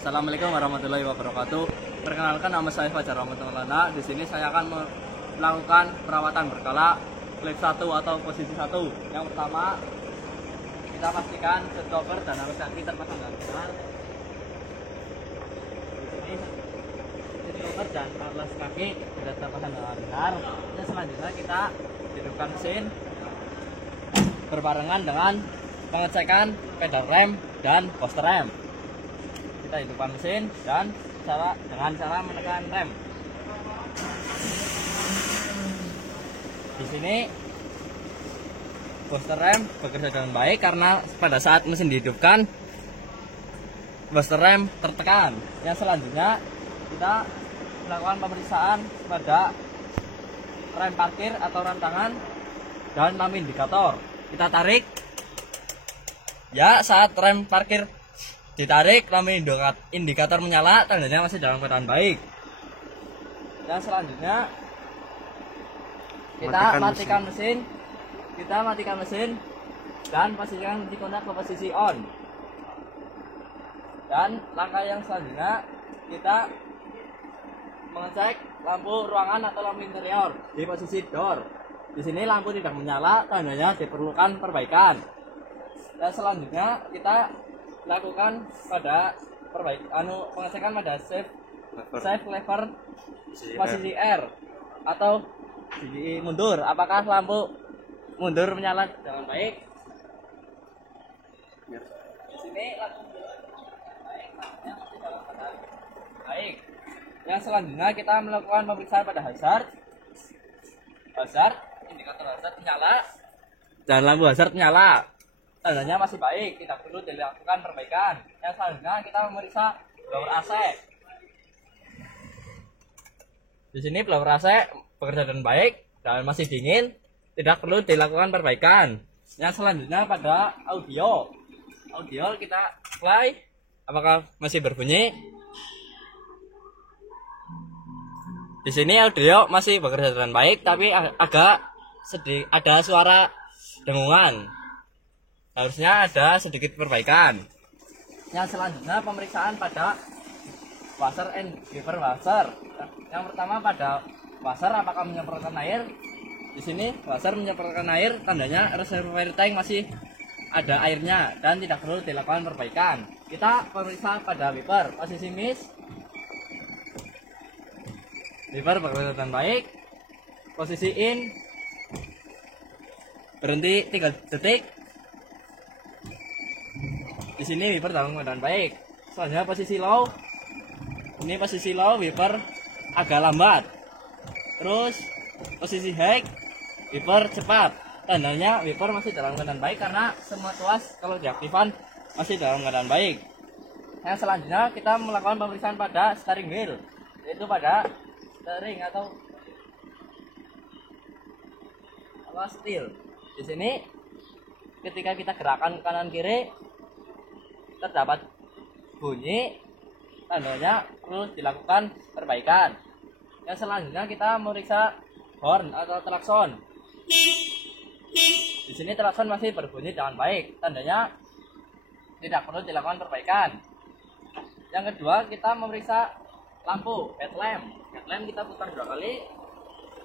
Assalamualaikum warahmatullahi wabarakatuh. Perkenalkan, nama saya Fajar Rahmat Maulana. Di sini saya akan melakukan perawatan berkala klip 1 atau posisi 1. Yang pertama, kita pastikan seat cover dan alas kaki terpasang dengan benar. Di sini seat cover dan alas kaki sudah terpasang dengan benar. Dan selanjutnya kita hidupkan mesin berbarengan dengan pengecekan pedal rem dan poster rem. Kita hidupkan mesin dan dengan cara menekan rem. Di sini poster rem bekerja dengan baik karena pada saat mesin dihidupkan poster rem tertekan. Yang selanjutnya kita melakukan pemeriksaan pada rem parkir atau rem tangan dan lampu indikator. Kita tarik. Ya, saat rem parkir ditarik, lampu indikator menyala, tandanya masih dalam keadaan baik. Dan selanjutnya kita matikan mesin. Kita matikan mesin dan pastikan kunci kontak ke posisi on. Dan langkah yang selanjutnya kita mengecek lampu ruangan atau lampu interior di posisi door. Di sini lampu tidak menyala, tandanya diperlukan perbaikan. Dan selanjutnya kita lakukan pada pengecekan pada save lever posisi R atau di mundur. Apakah lampu mundur menyala dengan baik? Di sini lampu mundur baik, lampunya masih dalam keadaan baik. Yang selanjutnya kita melakukan pemeriksaan pada hazard, indikator hazard menyala dan lampu hazard menyala. Tandanya masih baik, tidak perlu dilakukan perbaikan. Yang selanjutnya kita memeriksa blower AC. Di sini blower AC bekerja dengan baik dan masih dingin, tidak perlu dilakukan perbaikan. Yang selanjutnya pada audio kita play, apakah masih berbunyi? Di sini audio masih bekerja dengan baik, tapi agak sedikit ada suara dengungan. Harusnya ada sedikit perbaikan. Yang selanjutnya pemeriksaan pada washer and giver washer. Yang pertama pada washer, apakah menyemprotkan air? Di sini washer menyemprotkan air, tandanya reservoir tank masih ada airnya dan tidak perlu dilakukan perbaikan. Kita periksa pada wiper, posisi mis. Wiper bekerja dengan baik. Posisi in, berhenti 3 detik. Di sini wiper dalam keadaan baik. Selanjutnya posisi low. Ini posisi low, wiper agak lambat. Terus posisi high, wiper cepat. Tandanya wiper masih dalam keadaan baik karena semua tuas kalau diaktifkan masih dalam keadaan baik. Yang selanjutnya kita melakukan pemeriksaan pada steering wheel, yaitu pada steering atau steel. Di sini ketika kita gerakan kanan kiri terdapat bunyi, tandanya perlu dilakukan perbaikan. Yang selanjutnya kita memeriksa horn atau klakson. Di sini klakson masih berbunyi dengan baik, tandanya tidak perlu dilakukan perbaikan. Yang kedua kita memeriksa lampu headlamp. Headlamp kita putar 2 kali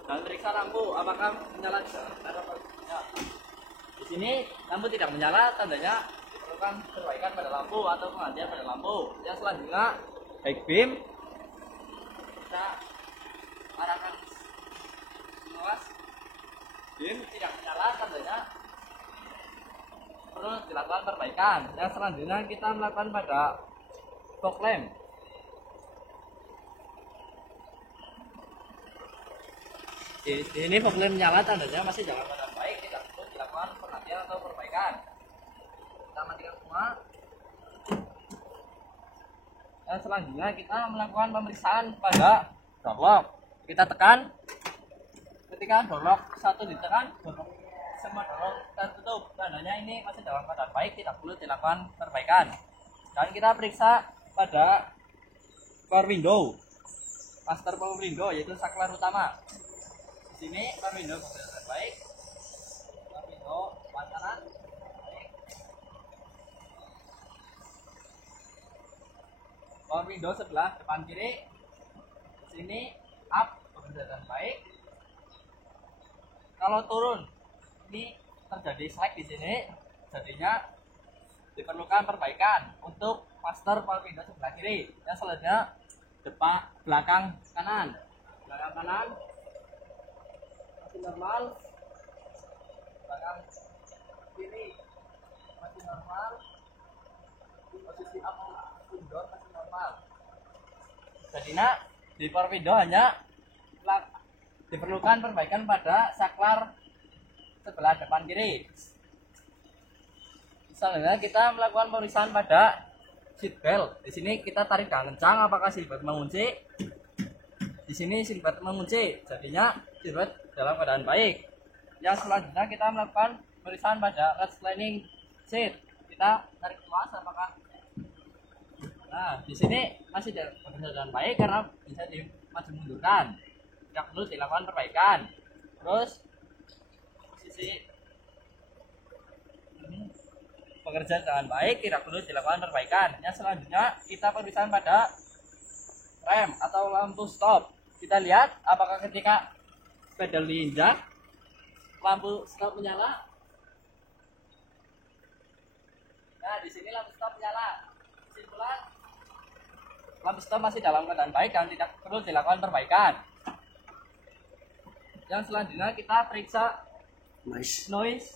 dan periksa lampu apakah menyala atau tidak. Di sini lampu tidak menyala, tandanya perbaikan pada lampu atau penggantian pada lampu. Yang selanjutnya high beam, kita arahkan luas, beam tidak menyala, tandanya perlu dilakukan perbaikan. Yang selanjutnya kita melakukan pada fog lamp. Ini fog lamp menyala, tandanya masih dalam keadaan baik, tidak perlu dilakukan penggantian atau perbaikan. Kita matikan semua. Dan selanjutnya kita melakukan pemeriksaan pada door lock. Kita tekan. Ketika door lock 1 ditekan, semua door lock tertutup. Tandanya ini masih dalam keadaan baik, tidak perlu dilakukan perbaikan. Dan kita periksa pada power window, master power window, yaitu saklar utama. Di sini power window bekerja dengan baik. Power window kanan. power window sebelah depan kiri, sini up bekerja dengan baik. Kalau turun ini terjadi slack di sini, jadinya diperlukan perbaikan untuk master power window sebelah kiri. Yang selanjutnya belakang kanan masih normal, belakang kiri masih normal, posisi up window masih normal. Jadinya di power window hanya diperlukan perbaikan pada saklar sebelah depan kiri. Misalnya kita melakukan pemeriksaan pada seat belt. Di sini kita tarik dengan kencang, apakah seat belt mengunci? Di sini seat belt mengunci, jadinya seat belt dalam keadaan baik. Yang selanjutnya kita melakukan pemeriksaan pada reclining seat. Kita tarik tuas, apakah? Nah, di sini masih bekerja dengan baik karena bisa dimaju mundurkan. Tidak perlu dilakukan perbaikan. Terus posisi bekerja dengan baik, tidak perlu dilakukan perbaikan. Yang selanjutnya kita pemeriksaan pada rem atau lampu stop. Kita lihat apakah ketika pedal diinjak lampu stop menyala. Nah, di sini lampu stop menyala. Kesimpulan, lampu stop masih dalam keadaan baik dan tidak perlu dilakukan perbaikan. Yang selanjutnya kita periksa noise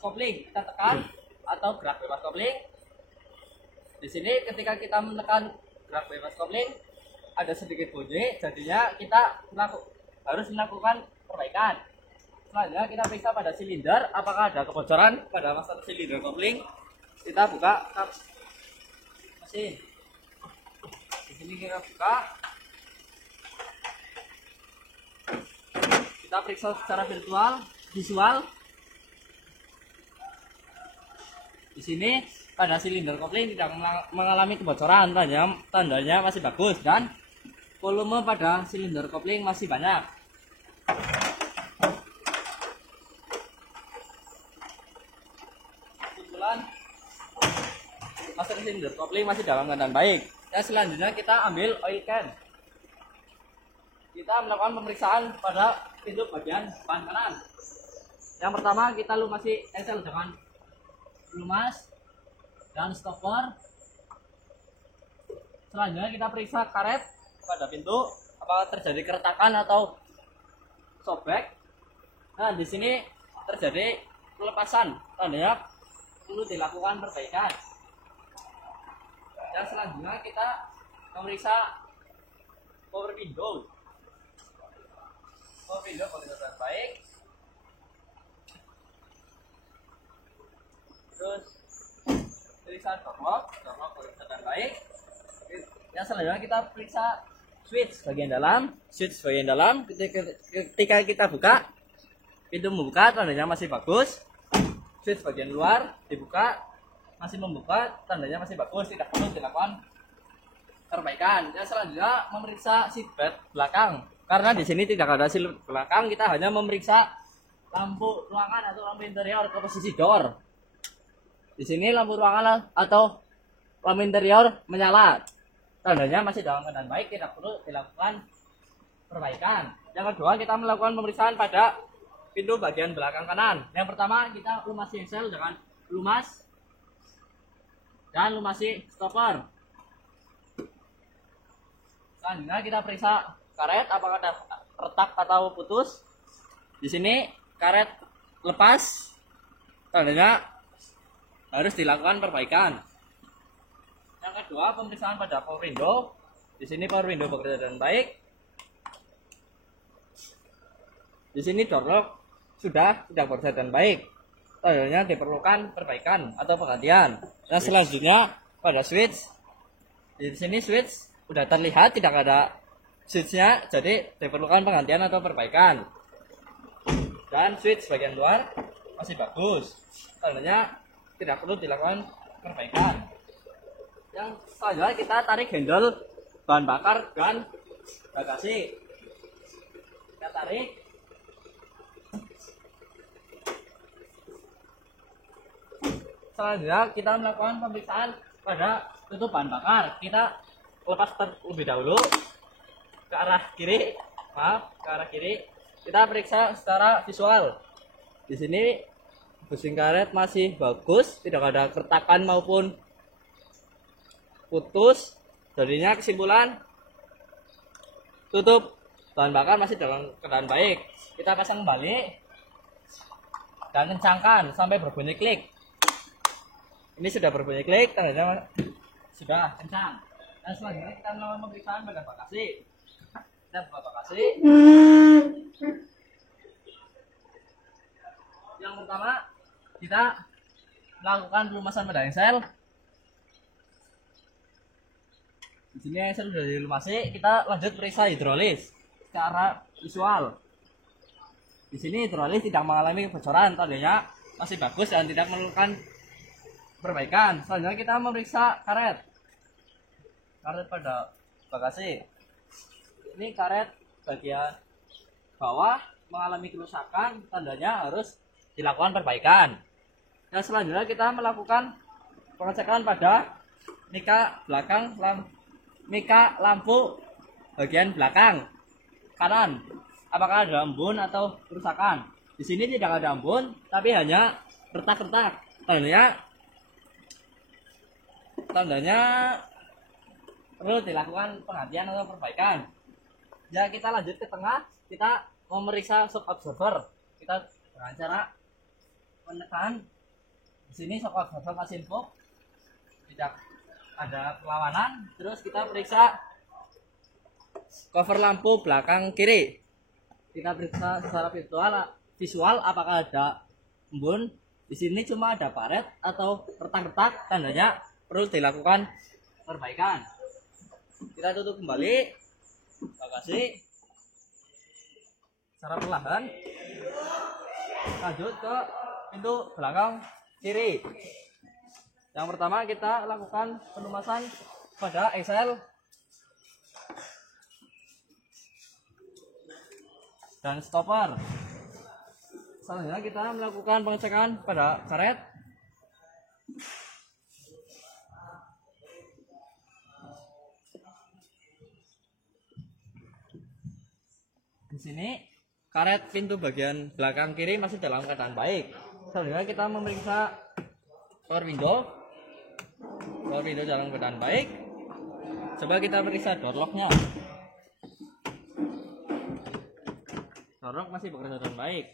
coupling. Kita tekan atau gerak bebas coupling. Di sini ketika kita menekan gerak bebas coupling ada sedikit bunyi, jadinya kita harus melakukan perbaikan. Selanjutnya kita periksa pada silinder apakah ada kebocoran pada master silinder coupling. Kita buka kap mesin. Di sini kita buka. Kita periksa secara visual. Di sini pada silinder kopling tidak mengalami kebocoran, tandanya masih bagus dan volume pada silinder kopling masih banyak. Kesimpulan, master silinder kopling masih dalam keadaan baik. Yang selanjutnya kita ambil oil can. Kita melakukan pemeriksaan pada pintu bagian depan kanan. Yang pertama kita lumasi engsel dengan lumas dan stopper. Selanjutnya kita periksa karet pada pintu apakah terjadi keretakan atau sobek. Nah, di sini terjadi pelepasan, tandanya perlu dilakukan perbaikan. Yang selanjutnya kita memeriksa power window. Power window dengan baik. Terus periksa dorlock bekerja dengan baik. Yang selanjutnya kita periksa switch bagian dalam. Ketika kita buka, pintu membuka, tandanya masih bagus. Switch bagian luar dibuka, masih membuka, tandanya masih bagus, tidak perlu dilakukan perbaikan. Yang selanjutnya memeriksa seat belt belakang. Karena di sini tidak ada seat belakang, kita hanya memeriksa lampu ruangan atau lampu interior ke posisi door. Di sini lampu ruangan atau lampu interior menyala, tandanya masih dalam keadaan baik, tidak perlu dilakukan perbaikan. Yang kedua kita melakukan pemeriksaan pada pintu bagian belakang kanan. Yang pertama kita lumasi engsel dengan lumas dan lumasi stopper. Selanjutnya kita periksa karet apakah ada retak atau putus. Di sini karet lepas, tandanya harus dilakukan perbaikan. Yang kedua pemeriksaan pada power window. Di sini power window bekerja dengan baik. Di sini door lock sudah tidak bekerja dengan baik, tandanya diperlukan perbaikan atau penggantian. Nah, selanjutnya pada switch. Di sini switch sudah terlihat tidak ada switchnya, jadi diperlukan penggantian atau perbaikan. Dan switch bagian luar masih bagus, tandanya tidak perlu dilakukan perbaikan. Yang selanjutnya kita tarik handle bahan bakar dan bagasi. Kita tarik. Selanjutnya kita melakukan pemeriksaan pada tutup bahan bakar. Kita lepas terlebih dahulu ke arah kiri, kita periksa secara visual. Di sini bushing karet masih bagus, tidak ada kertakan maupun putus. Jadinya kesimpulan, tutup bahan bakar masih dalam keadaan baik. Kita pasang kembali dan kencangkan sampai berbunyi klik. Ini sudah berbunyi klik, tandanya sudah kencang. Dan selanjutnya kita melakukan pemeriksaan bagian bagasi. Kita buka bagasi. Yang pertama, kita melakukan pelumasan pada engsel. Di sini engsel sudah dilumasi, kita lanjut periksa hidrolis secara visual. Di sini hidrolis tidak mengalami kebocoran, tandanya masih bagus dan tidak memerlukan perbaikan. Selanjutnya kita memeriksa karet pada bagasi. Ini karet bagian bawah mengalami kerusakan, tandanya harus dilakukan perbaikan. Dan selanjutnya kita melakukan pengecekan pada mika lampu bagian belakang kanan, apakah ada embun atau kerusakan. Di sini tidak ada embun, tapi hanya retak-retak, tandanya perlu dilakukan penggantian atau perbaikan. Ya, kita lanjut ke tengah, kita memeriksa shock absorber. Kita dengan cara menekan di sini shock absorber masih empuk, tidak ada perlawanan. Terus kita periksa cover lampu belakang kiri. Kita periksa secara visual apakah ada embun. Di sini cuma ada paret atau retak-retak, tandanya perlu dilakukan perbaikan. Kita tutup kembali bagasi secara perlahan. Lanjut ke pintu belakang kiri. Yang pertama kita lakukan pelumasan pada engsel dan stopper. Selanjutnya kita melakukan pengecekan pada karet. Di sini karet pintu bagian belakang kiri masih dalam keadaan baik. Selanjutnya kita memeriksa power window dalam keadaan baik. Coba kita periksa door lock-nya. Door lock masih bekerja dengan baik.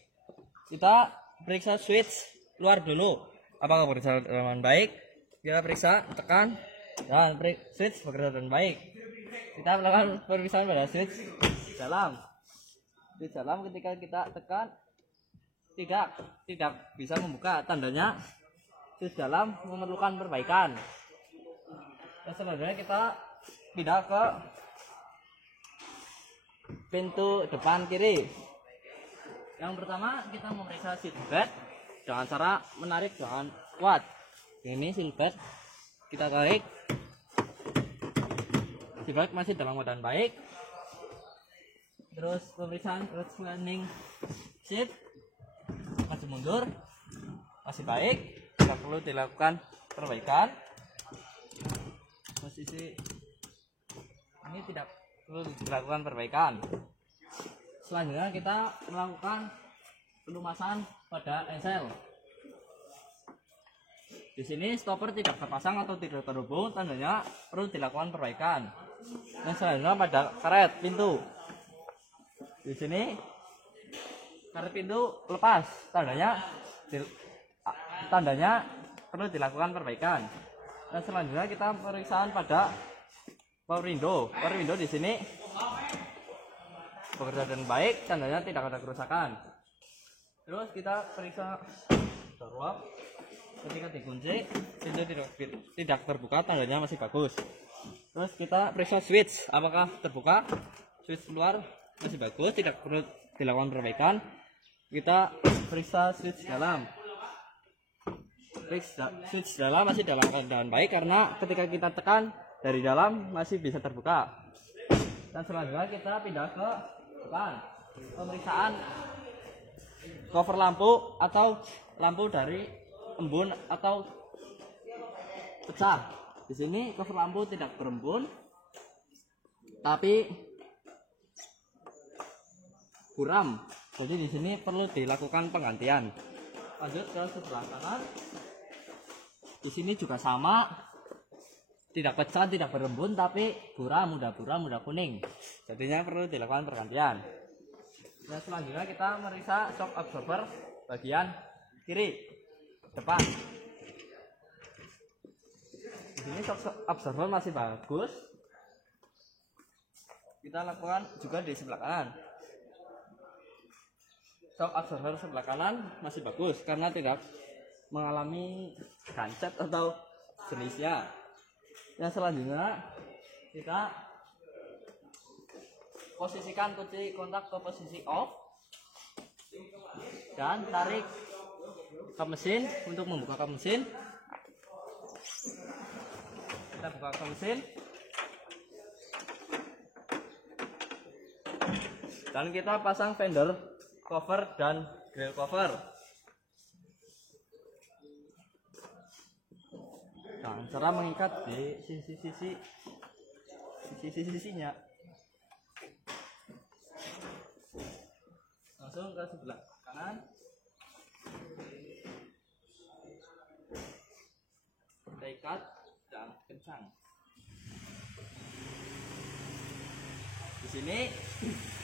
Kita periksa switch luar dulu, apakah bekerja dengan baik. Kita periksa, tekan, dan switch bekerja dengan baik. Kita melakukan pemeriksaan pada switch dalam. Di dalam ketika kita tekan tidak bisa membuka, tandanya di dalam memerlukan perbaikan. Dan selanjutnya kita pindah ke pintu depan kiri. Yang pertama kita memeriksa seat belt dengan cara menarik dengan kuat. Ini seat belt kita tarik, seat belt masih dalam keadaan baik. Terus pemeriksaan reclining seat masih mundur, masih baik, tidak perlu dilakukan perbaikan. Posisi ini tidak perlu dilakukan perbaikan. Selanjutnya kita melakukan pelumasan pada engsel. Di sini stopper tidak terpasang atau tidak terhubung, tandanya perlu dilakukan perbaikan. Dan selanjutnya pada karet pintu. Di sini karet pintu lepas, tandanya perlu dilakukan perbaikan. Dan selanjutnya kita pemeriksaan pada power window. Power window di sini bekerja dengan baik, tandanya tidak ada kerusakan. Terus kita periksa door lock. Ketika dikunci, pintu tidak terbuka, tandanya masih bagus. Terus kita periksa switch, apakah terbuka? Switch luar masih bagus, tidak perlu dilakukan perbaikan. Kita periksa switch dalam. Switch dalam masih dalam keadaan baik karena ketika kita tekan dari dalam masih bisa terbuka. Dan selanjutnya kita pindah ke depan. Pemeriksaan cover lampu atau lampu dari embun atau pecah. Di sini cover lampu tidak berembun, tapi buram. Jadi di sini perlu dilakukan penggantian. Lanjut ke sebelah kanan. Di sini juga sama, tidak pecah, tidak berembun, tapi buram, mudah kuning. Jadinya perlu dilakukan pergantian. Dan selanjutnya kita meriksa shock absorber bagian kiri depan. Di sini shock absorber masih bagus. Kita lakukan juga di sebelah kanan. Shock absorber sebelah kanan masih bagus karena tidak mengalami gancet atau jenisnya. Yang selanjutnya kita posisikan kunci kontak ke posisi off dan tarik ke mesin untuk membuka ke mesin. Kita buka ke mesin dan kita pasang fender cover dan grill cover. Jangan cara mengikat di sisi-sisinya. Langsung ke sebelah kanan. Kita ikat dan kencang. Di sini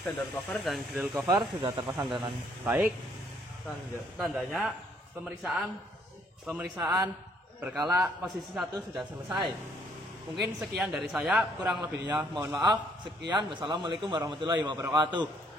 fender cover dan grill cover sudah terpasang dengan baik. Tandanya pemeriksaan berkala posisi 1 sudah selesai. Mungkin sekian dari saya, kurang lebihnya mohon maaf. Sekian, wassalamualaikum warahmatullahi wabarakatuh.